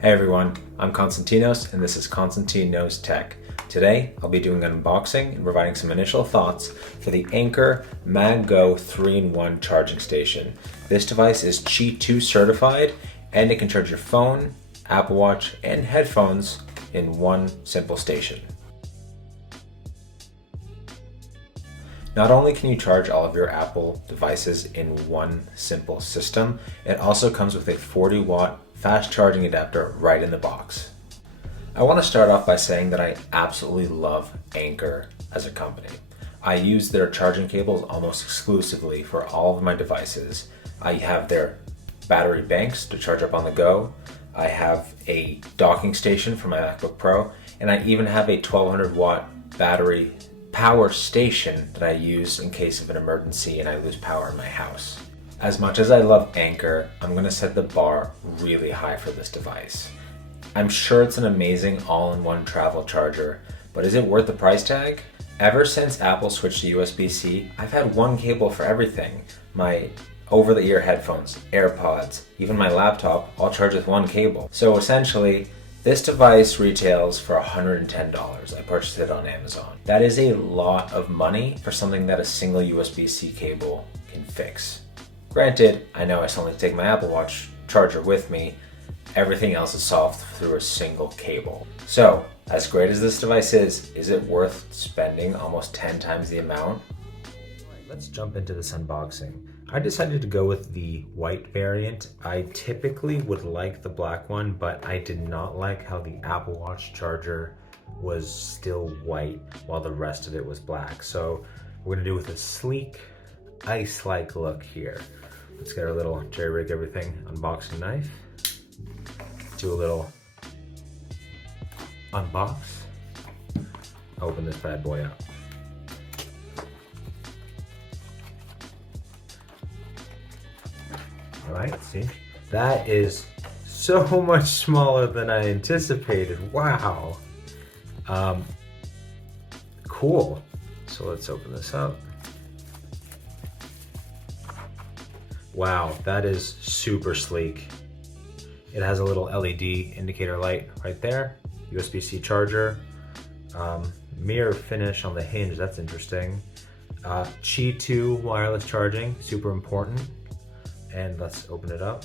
Hey everyone, I'm Konstantinos and this is Konstantin Knows Tech. Today I'll be doing an unboxing and providing some initial thoughts for the Anker MagGo 3-in-1 charging station. This device is Qi 2 certified and it can charge your phone, Apple Watch, and headphones in one simple station. Not only can you charge all of your Apple devices in one simple system, it also comes with a 40-watt fast charging adapter right in the box. I want to start off by saying that I absolutely love Anker as a company. I use their charging cables almost exclusively for all of my devices. I have their battery banks to charge up on the go. I have a docking station for my MacBook Pro, and I even have a 1200 watt battery power station that I use in case of an emergency and I lose power in my house. As much as I love Anker, I'm going to set the bar really high for this device. I'm sure it's an amazing all-in-one travel charger, but is it worth the price tag? Ever since Apple switched to USB-C, I've had one cable for everything. My over-the-ear headphones, AirPods, even my laptop, all charge with one cable. So essentially, this device retails for $110. I purchased it on Amazon. That is a lot of money for something that a single USB-C cable can fix. Granted, I know I still need to take my Apple Watch charger with me. Everything else is solved through a single cable. So, as great as this device is it worth spending almost 10 times the amount? Alright, let's jump into this unboxing. I decided to go with the white variant. I typically would like the black one, but I did not like how the Apple Watch charger was still white while the rest of it was black. So we're gonna do with a sleek, ice-like look here. Let's get our little jerry-rig everything unboxing knife. Do a little unbox. Open this bad boy up. All right, see, that is so much smaller than I anticipated. Wow. Cool. So let's open this up. Wow, that is super sleek. It has a little LED indicator light right there, USB-C charger, mirror finish on the hinge, that's interesting. Qi 2 wireless charging, super important. And let's open it up.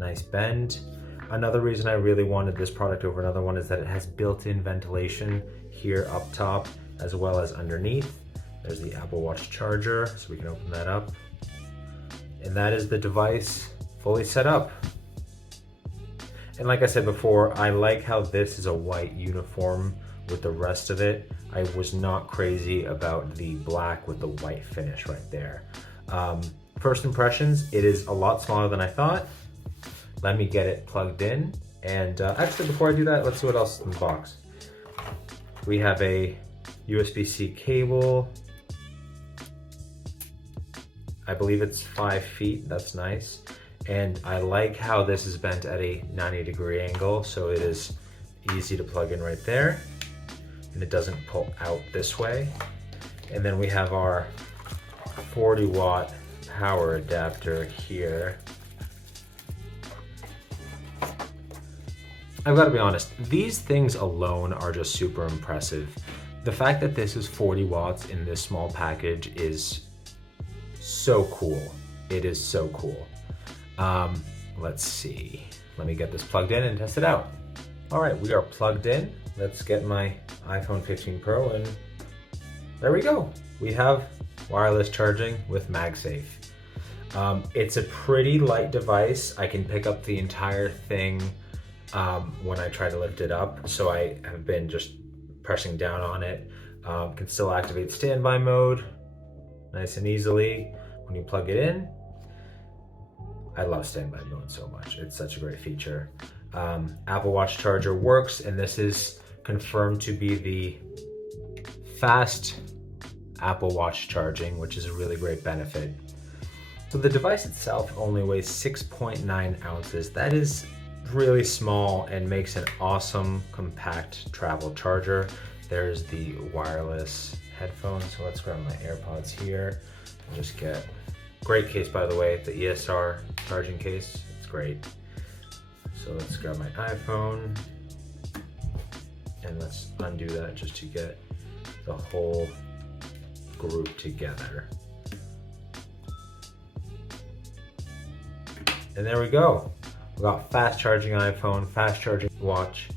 Nice bend. Another reason I really wanted this product over another one is that it has built-in ventilation here up top as well as underneath. There's the Apple Watch charger, so we can open that up. And that is the device fully set up. And like I said before, I like how this is a white uniform with the rest of it. I was not crazy about the black with the white finish right there. First impressions, it is a lot smaller than I thought. Let me get it plugged in. And actually, before I do that, let's see what else is in the box. We have a USB-C cable. I believe it's 5 feet, that's nice. And I like how this is bent at a 90-degree angle, so it is easy to plug in right there. And it doesn't pull out this way. And then we have our 40-watt power adapter here. I've got to be honest, these things alone are just super impressive. The fact that this is 40 watts in this small package is so cool. It is so cool. Let's see. Let me get this plugged in and test it out. All right, we are plugged in. Let's get my iPhone 15 Pro and there we go. We have wireless charging with MagSafe. It's a pretty light device. I can pick up the entire thing when I try to lift it up. So I have been just pressing down on it. Can still activate standby mode nice and easily when you plug it in. I love standby mode so much. It's such a great feature. Apple Watch charger works, and this is confirmed to be the fast Apple Watch charging, which is a really great benefit. So the device itself only weighs 6.9 ounces. That is really small and makes an awesome compact travel charger. There's the wireless headphones. So let's grab my AirPods here and just get, great case by the way, the ESR charging case, it's great. So let's grab my iPhone and let's undo that just to get the whole group together. And there we go. We got fast charging iPhone, fast charging watch,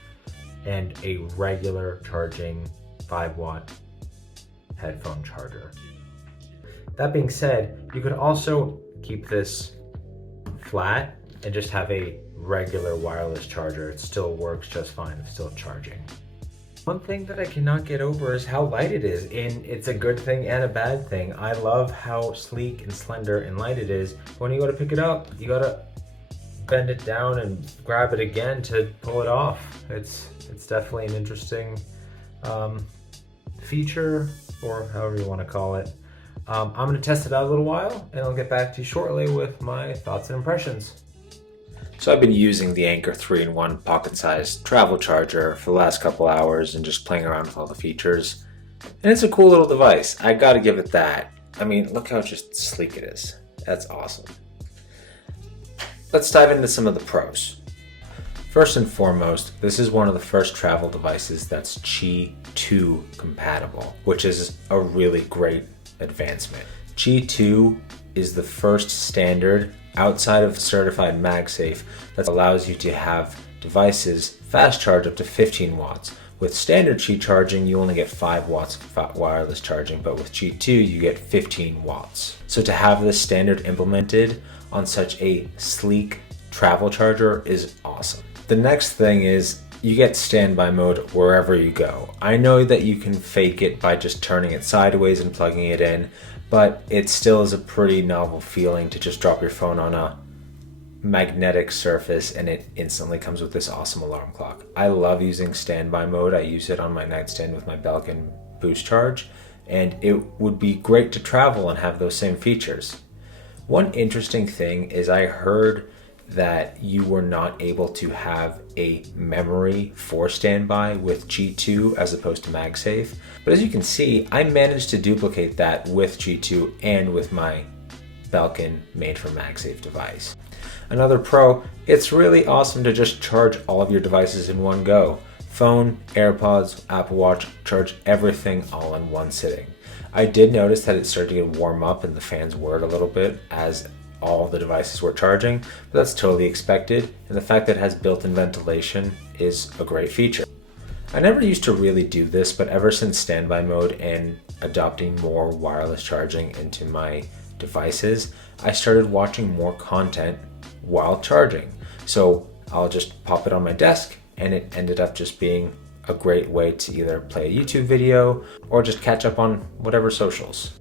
and a regular charging 5-watt headphone charger. That being said, you could also keep this flat and just have a regular wireless charger. It still works just fine, it's still charging. One thing that I cannot get over is how light it is, and it's a good thing and a bad thing. I love how sleek and slender and light it is. When you go to pick it up, you gotta bend it down and grab it again to pull it off. It's definitely an interesting feature, or however you want to call it. I'm going to test it out a little while, and I'll get back to you shortly with my thoughts and impressions. So I've been using the Anker 3-in-1 pocket-sized travel charger for the last couple hours and just playing around with all the features. And it's a cool little device. I gotta give it that. I mean, look how just sleek it is. That's awesome. Let's dive into some of the pros. First and foremost, this is one of the first travel devices that's Qi 2 compatible, which is a really great advancement. Qi 2 is the first standard outside of certified MagSafe that allows you to have devices fast charge up to 15 watts. With standard Qi charging, you only get 5 watts of wireless charging, but with Qi 2, you get 15 watts. So to have this standard implemented on such a sleek travel charger is awesome. The next thing is you get standby mode wherever you go. I know that you can fake it by just turning it sideways and plugging it in, but it still is a pretty novel feeling to just drop your phone on a magnetic surface and it instantly comes with this awesome alarm clock. I love using standby mode. I use it on my nightstand with my Belkin Boost Charge, and it would be great to travel and have those same features. One interesting thing is I heard that you were not able to have a memory for standby with Qi 2 as opposed to MagSafe. But as you can see, I managed to duplicate that with Qi 2 and with my Belkin made for MagSafe device. Another pro, it's really awesome to just charge all of your devices in one go. Phone, AirPods, Apple Watch, charge everything all in one sitting. I did notice that it started to get warm up and the fans whirred a little bit as all the devices were charging, but that's totally expected, and the fact that it has built-in ventilation is a great feature. I never used to really do this, but ever since standby mode and adopting more wireless charging into my devices, I started watching more content while charging. So I'll just pop it on my desk, and it ended up just being a great way to either play a YouTube video or just catch up on whatever socials.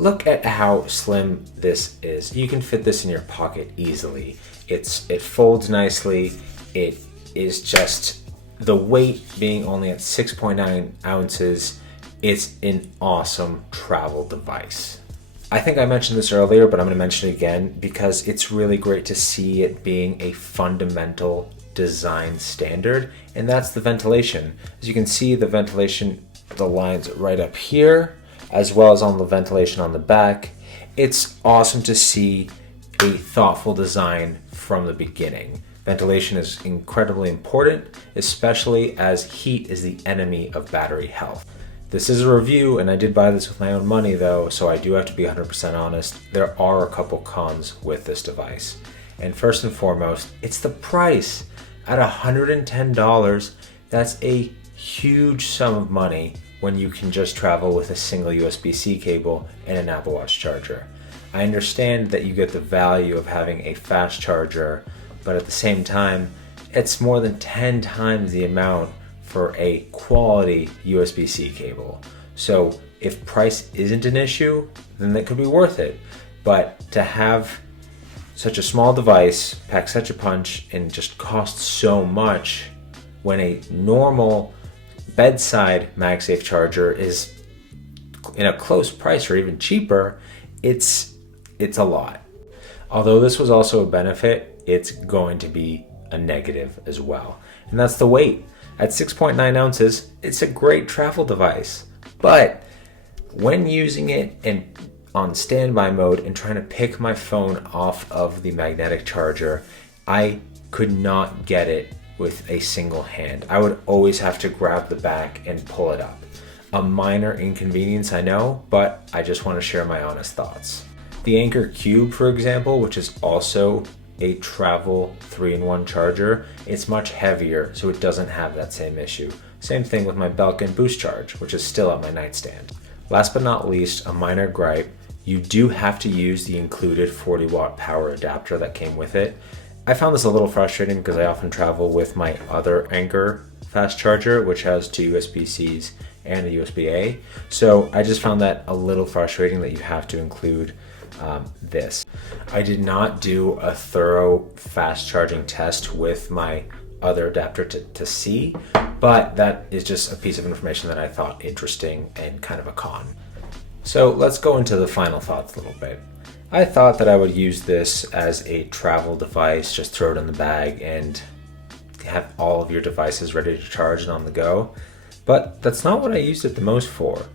Look at how slim this is. You can fit this in your pocket easily. It folds nicely. It is just, the weight being only at 6.9 ounces, it's an awesome travel device. I think I mentioned this earlier, but I'm going to mention it again because it's really great to see it being a fundamental design standard, and that's the ventilation. As you can see, the ventilation, the lines right up here, as well as on the ventilation on the back. It's awesome to see a thoughtful design from the beginning. Ventilation is incredibly important, especially as heat is the enemy of battery health. This is a review, and I did buy this with my own money though, so I do have to be 100% honest. There are a couple cons with this device. And first and foremost, it's the price. At $110, that's a huge sum of money when you can just travel with a single USB-C cable and an Apple Watch charger. I understand that you get the value of having a fast charger, but at the same time, it's more than 10 times the amount for a quality USB-C cable. So if price isn't an issue, then that could be worth it. But to have such a small device pack such a punch and just cost so much when a normal bedside MagSafe charger is in a close price or even cheaper, it's a lot. Although this was also a benefit, it's going to be a negative as well. And that's the weight. At 6.9 ounces, it's a great travel device. But when using it and on standby mode and trying to pick my phone off of the magnetic charger, I could not get it with a single hand. I would always have to grab the back and pull it up. A minor inconvenience, I know, but I just want to share my honest thoughts. The Anker Cube, for example, which is also a travel 3-in-1 charger, it's much heavier, so it doesn't have that same issue. Same thing with my Belkin Boost Charge, which is still at my nightstand. Last but not least, a minor gripe, you do have to use the included 40-watt power adapter that came with it. I found this a little frustrating because I often travel with my other Anker fast charger, which has 2 USB-Cs and a USB-A. So I just found that a little frustrating that you have to include this. I did not do a thorough fast charging test with my other adapter to see, but that is just a piece of information that I thought interesting and kind of a con. So let's go into the final thoughts a little bit. I thought that I would use this as a travel device, just throw it in the bag and have all of your devices ready to charge and on the go. But that's not what I used it the most for.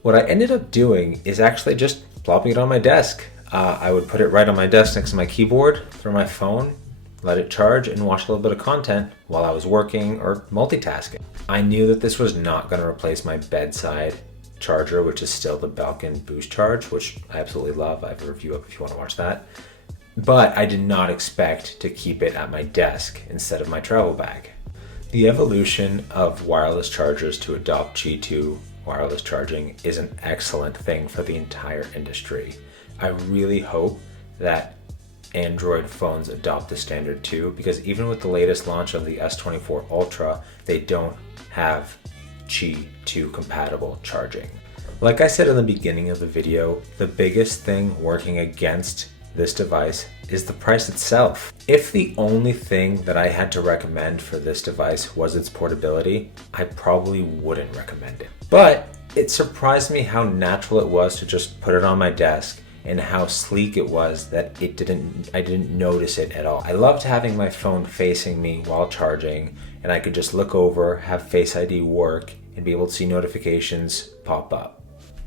What I ended up doing is actually just plopping it on my desk. I would put it right on my desk next to my keyboard, throw my phone, let it charge, and watch a little bit of content while I was working or multitasking. I knew that this was not going to replace my bedside charger, which is still the Belkin Boost Charge, which I absolutely love. I have a review up if you want to watch that. But I did not expect to keep it at my desk instead of my travel bag. The evolution of wireless chargers to adopt Qi 2 wireless charging is an excellent thing for the entire industry. I really hope that Android phones adopt the standard too, because even with the latest launch of the S24 Ultra, they don't have Qi 2 compatible charging. Like I said in the beginning of the video, the biggest thing working against this device is the price itself. If the only thing that I had to recommend for this device was its portability, I probably wouldn't recommend it. But it surprised me how natural it was to just put it on my desk and how sleek it was that I didn't notice it at all. I loved having my phone facing me while charging, and I could just look over, have Face ID work, and be able to see notifications pop up.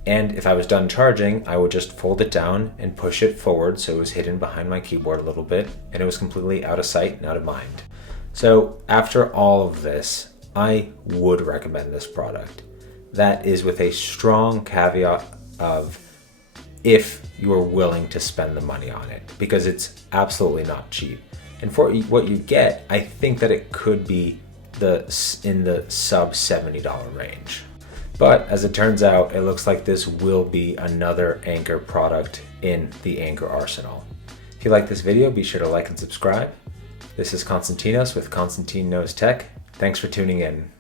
And if I was done charging, I would just fold it down and push it forward so it was hidden behind my keyboard a little bit, and it was completely out of sight and out of mind. So after all of this, I would recommend this product. That is with a strong caveat of if you are willing to spend the money on it, because it's absolutely not cheap. And for what you get, I think that it could be in the sub $70 range. But as it turns out, it looks like this will be another Anker product in the Anker arsenal. If you like this video, be sure to like and subscribe. This is Konstantinos with Konstantin Knows Tech. Thanks for tuning in.